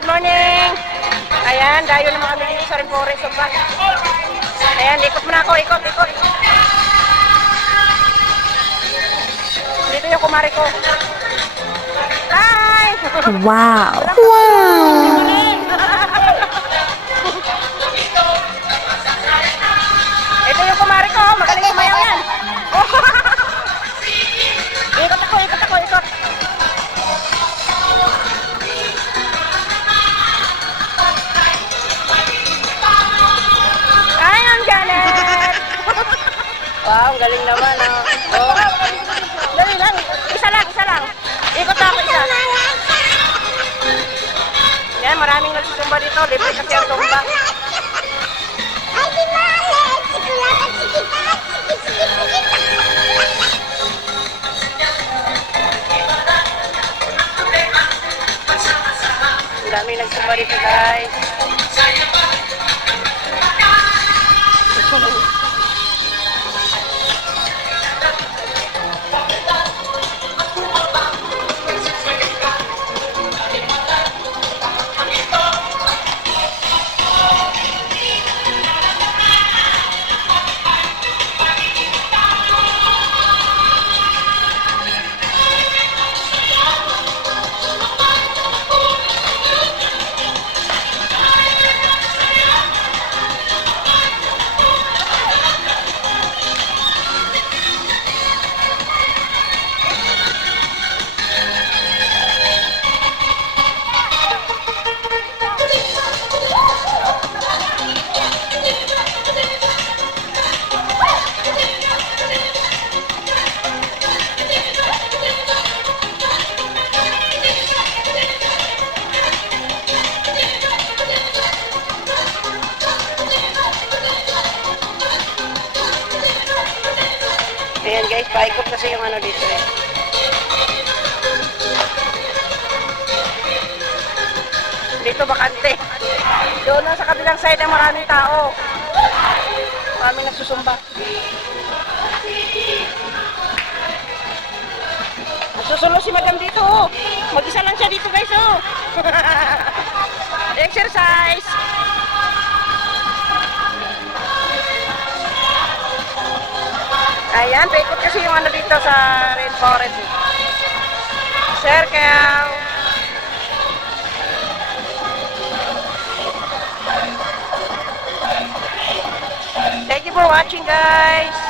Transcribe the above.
good morning. Ayan, dayo naman kami dito sa Renfores. Ayan, ikot muna ako, ikot. Dito yung kumari ko. Hi! Wow! Ito yung kumari ko, magaling kumayaw yan. Ikot ako. Ayan, Janet! Wow, ang galing naman, oh. Dali lang, isa lang. Ikot ako, isa. Yan, maraming nagsusumba dito. Libre kasi ang sumba. Ang dami nagsumba dito, guys. Ayan guys, paikot kasi yung ano dito eh. Dito bakante. Doon sa kabilang side ang maraming tao. Maraming nagsusumba. Susulo si madam dito oh. Mag-isa lang siya dito guys oh. Exercise. Ayan, paikot kasi yung ano dito sa Rainforest. Circle. Thank you for watching guys.